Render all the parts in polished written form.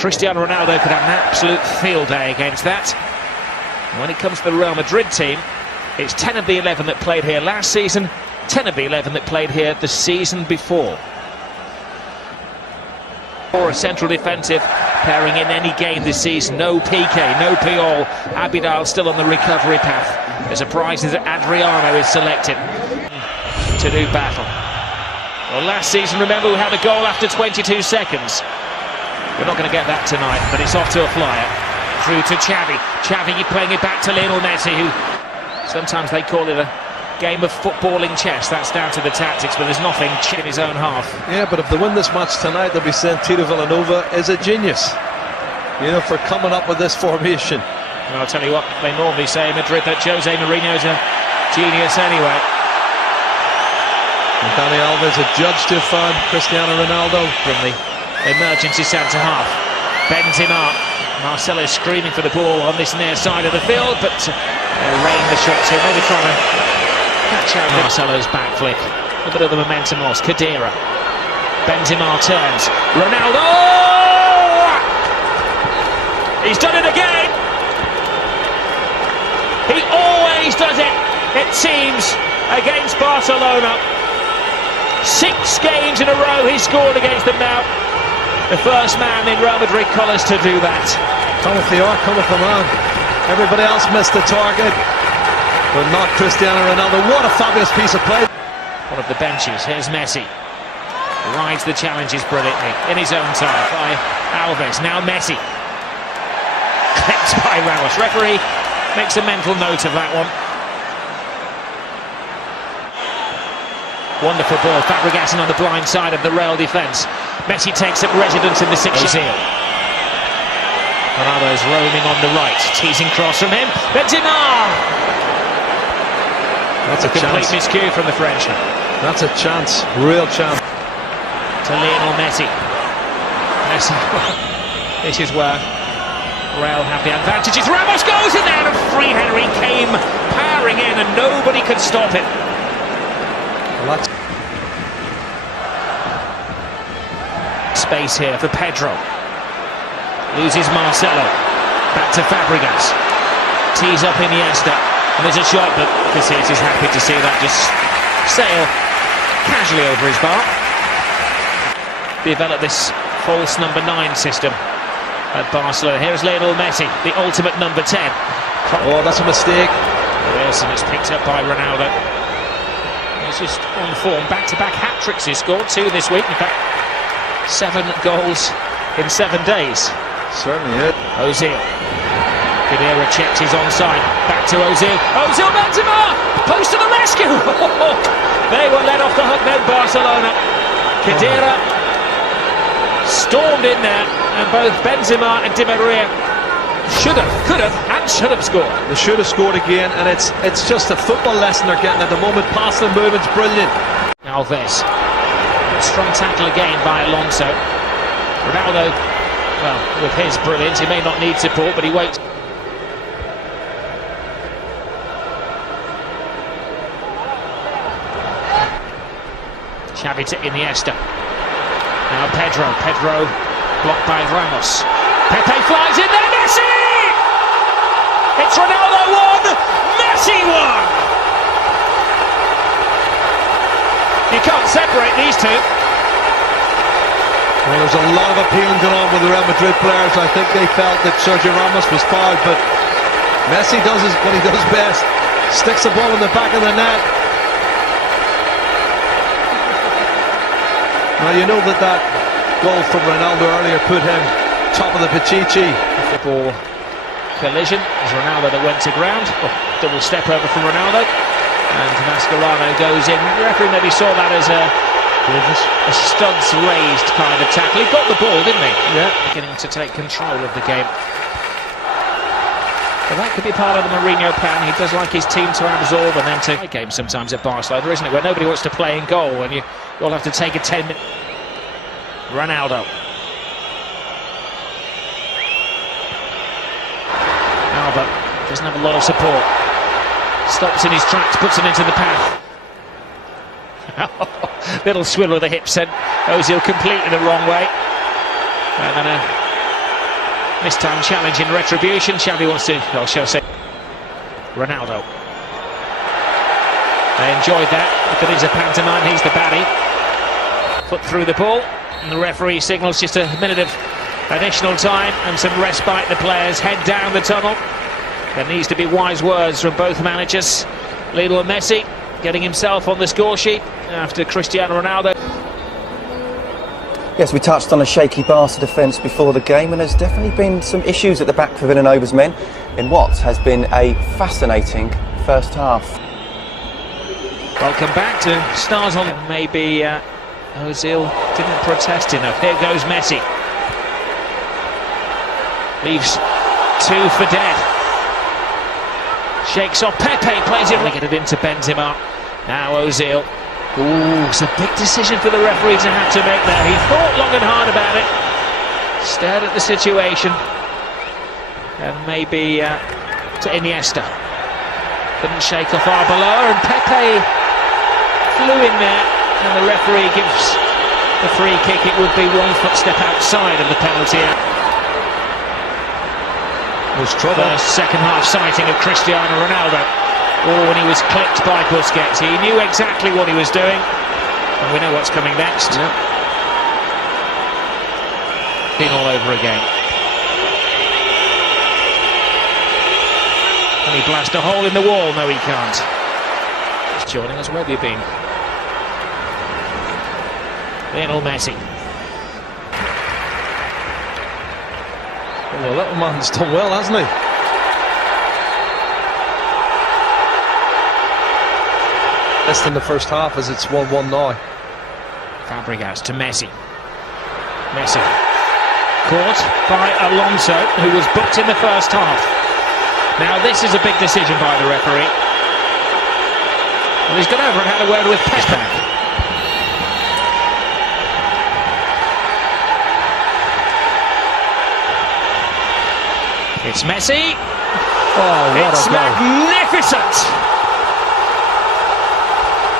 Cristiano Ronaldo could have an absolute field day against that. When it comes to the Real Madrid team, it's 10 of the 11 that played here last season, 10 of the 11 that played here the season before. Or a central defensive pairing in any game this season. No Piqué, no Puyol. Abidal still on the recovery path. The surprise is that Adriano is selected to do battle. Well, last season, remember, we had a goal after 22 seconds. We're not going to get that tonight, but it's off to a flyer. Through to Xavi. Xavi playing it back to Lionel Messi, who sometimes they call it a game of footballing chess. That's down to the tactics, but there's nothing in his own half. Yeah, but if they win this match tonight, they'll be saying Tito Villanova is a genius, you know, for coming up with this formation. And I'll tell you what, they normally say in Madrid that Jose Mourinho's a genius anyway. And Dani Alves adjudged to find Cristiano Ronaldo from the emergency centre half. Benzema, Marcelo screaming for the ball on this near side of the field, but they rain the shots here, maybe trying to catch out Marcelo's back flick. A bit of the momentum lost. Khedira. Benzema turns. Ronaldo! He's done it again! He always does it, it seems, against Barcelona. 6 games in a row he scored against them now. The first man in Real Madrid colours to do that. Cometh the hour, cometh the man. Everybody else missed the target, but not Cristiano Ronaldo. What a fabulous piece of play. One of the benches, here's Messi. Rides the challenges brilliantly in his own time by Alves. Now Messi. Clipped by Ramos. Referee makes a mental note of that one. Wonderful ball. Fabregas on the blind side of the Real defence. Messi takes up residence in the 6 yard. Ronaldo's roaming on the right. Teasing cross from him. Benzema! That's a complete chance. miscue from the Frenchman. That's a chance. Real chance. To Lionel Messi. Messi. This is where Real have the advantages. Ramos goes in there and free Henry came powering in and nobody could stop it. Space here for Pedro. Loses Marcelo. Back to Fabregas. Tees up Iniesta. And there's a shot, but Casillas is happy to see that just sail casually over his bar. Develop this false number 9 system at Barcelona. Here's Lionel Messi, the ultimate number 10. Oh, that's a mistake. Yes, and it's picked up by Ronaldo. He's just on form. Back-to-back hat-tricks he's scored, 2 this week. In fact, 7 goals in 7 days. Certainly is. Ozil. Khedira checks his onside. Back to Ozil. Ozil, Benzema! Post to the rescue! They were let off the hook then, Barcelona. Khedira stormed in there, and both Benzema and Di Maria should have, could have, and should have scored. They should have scored again, and it's just a football lesson they're getting at the moment. Passing and movement's brilliant. Alves. Strong tackle again by Alonso. Ronaldo, well, with his brilliance, he may not need support, but he waits. Xavi to Iniesta. Now Pedro blocked by Ramos. Pepe flies in there, Messi! It's Ronaldo 1, Messi 1! You can't separate these two. Well, there's a lot of appealing going on with the Real Madrid players. I think they felt that Sergio Ramos was fouled, but Messi does what he does best. Sticks the ball in the back of the net. Now you know that goal from Ronaldo earlier put him top of the Pichichi. Football collision as Ronaldo that went to ground. Oh, double step over from Ronaldo. And Mascherano goes in. The referee maybe saw that as a studs raised kind of tackle. He got the ball, didn't he? Yeah. Beginning to take control of the game. But that could be part of the Mourinho plan. He does like his team to absorb and then to play games sometimes at Barcelona, isn't it? Where nobody wants to play in goal and you all have to take a 10-minute. Ronaldo. Alba doesn't have a lot of support. Stops in his tracks, puts it into the path. Little swivel of the hips sent Ozil completely the wrong way. And then a Mistime challenge in retribution. Xavi wants to, well, shall I say, Ronaldo. They enjoyed that. Look at his pantomime, he's the baddie. Foot through the ball, and the referee signals just a minute of additional time and some respite. The players head down the tunnel. There needs to be wise words from both managers. Lionel Messi getting himself on the score sheet after Cristiano Ronaldo. Yes, we touched on a shaky Barca defence before the game, and there's definitely been some issues at the back for Villanova's men in what has been a fascinating first half. Welcome back to Stars on. Maybe Ozil didn't protest enough. Here goes Messi. Leaves two for dead. Shakes off Pepe, plays it, get it into Benzema. Now Ozil. Ooh, it's a big decision for the referee to have to make there. He thought long and hard about it, stared at the situation, and maybe to Iniesta. Couldn't shake off Arbeloa, and Pepe flew in there, and the referee gives the free kick. It would be one footstep outside of the penalty area. There's trouble. First second half sighting of Cristiano Ronaldo. Oh, and he was clipped by Busquets. He knew exactly what he was doing, and we know what's coming next. Yep. Been all over again. Can he blast a hole in the wall? No, he can't. He's joining us. Where have you been? Lionel Messi. Well, that man's done well, hasn't he? Less than the first half as it's 1-1 now. Fabregas to Messi. Messi caught by Alonso, who was booked in the first half. Now this is a big decision by the referee. Well, he's gone over and had a word with Pepe. It's Messi. Oh, what it's a goal. Magnificent.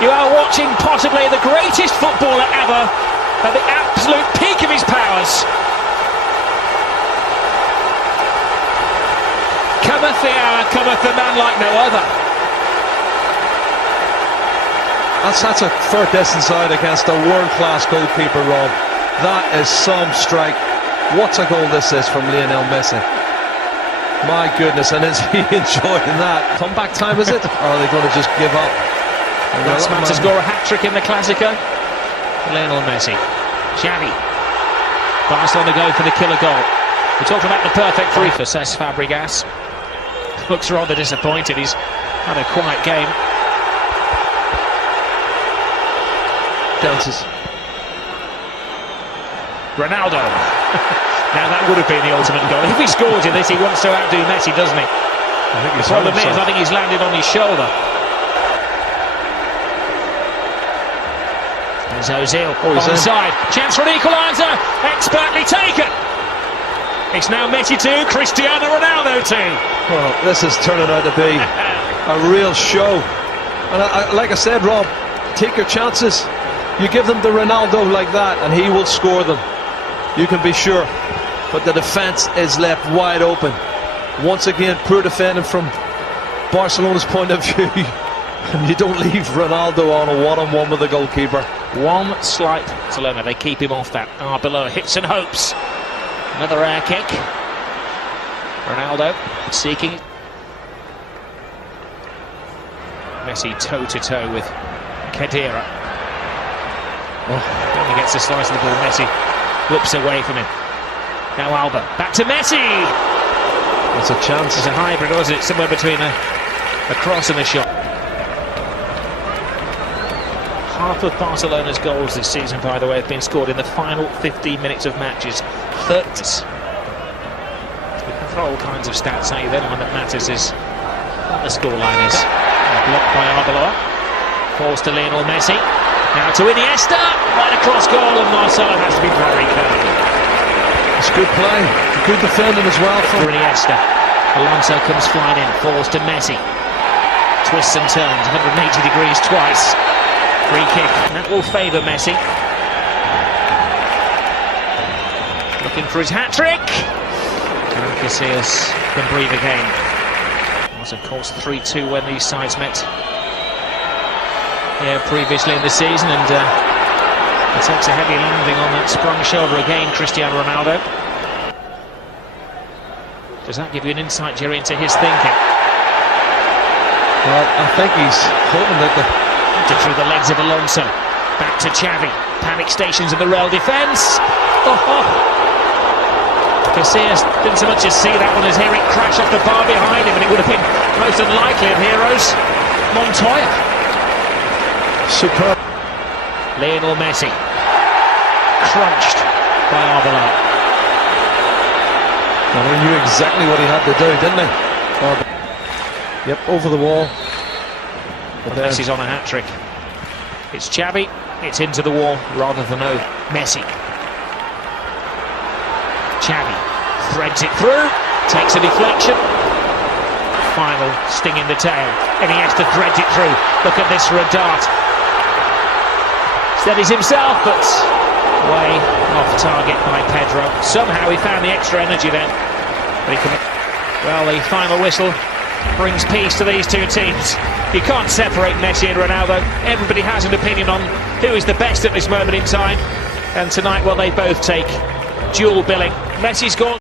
You are watching possibly the greatest footballer ever at the absolute peak of his powers. Cometh the hour, cometh the man like no other. That's a fair distance out against a world-class goalkeeper, Rob. That is some strike. What a goal this is from Lionel Messi. My goodness, and is he enjoying that? Comeback time, is it? Or are they going to just give up? Last man to score a hat-trick in the Classico. Lionel Messi. Xavi. Barcelona go for the killer goal. We're talking about the perfect free for says Fabregas. Looks rather disappointed. He's had a quiet game. Dances. Ronaldo. Now that would have been the ultimate goal. If he scores in this, he wants to outdo Messi, doesn't he? The problem is, I think he's landed on his shoulder. There's Ozil onside. Chance for an equaliser. Expertly taken. It's now Messi 2, Cristiano Ronaldo 2. Well, this is turning out to be a real show. And like I said, Rob, take your chances. You give them to Ronaldo like that, and he will score them. You can be sure. But the defence is left wide open. Once again, poor defending from Barcelona's point of view. And you don't leave Ronaldo on a one-on-one with the goalkeeper. One slight dilemma. They keep him off that. Arbeloa hits and hopes. Another air kick. Ronaldo seeking. Messi toe-to-toe with Khedira. Oh, when he gets a slice of the ball, Messi whips away from him. Now Alba, back to Messi! That's a chance. It's a hybrid, or is it somewhere between a cross and a shot? Half of Barcelona's goals this season, by the way, have been scored in the final 15 minutes of matches. 30. We can throw all kinds of stats at you, the only one that matters is what the scoreline is. Blocked by Arbeloa. Falls to Lionel Messi. Now to Iniesta. Right across goal, and Marcelo has to be very careful. It's good play. Good defending as well for Iniesta. Alonso comes flying in. Falls to Messi. Twists and turns. 180 degrees twice. Free kick. That will favour Messi. Looking for his hat-trick. And Casillas can breathe again. It was of course 3-2 when these sides met here previously in the season, and he takes a heavy landing on that sprung shoulder again, Cristiano Ronaldo. Does that give you an insight, Jerry, into his thinking? Well, I think he's hoping that through the legs of Alonso, back to Xavi, panic stations in the rail defence. Casillas didn't so much as see that one as hear it crash off the bar behind him, and it would have been most unlikely of heroes. Montoya. superb. Lionel Messi, crunched by Arbeloa. And he knew exactly what he had to do, didn't he? Yep, over the wall. But Messi's on a hat-trick. It's Xavi, it's into the wall rather than Messi. Xavi threads it through, takes a deflection. Final sting in the tail. Iniesta threads it through. Look at this for a dart. Steadies himself, but way off target by Pedro. Somehow he found the extra energy then. But well, the final whistle brings peace to these two teams. You can't separate Messi and Ronaldo. Everybody has an opinion on who is the best at this moment in time. And tonight, well, they both take dual billing. Messi's gone.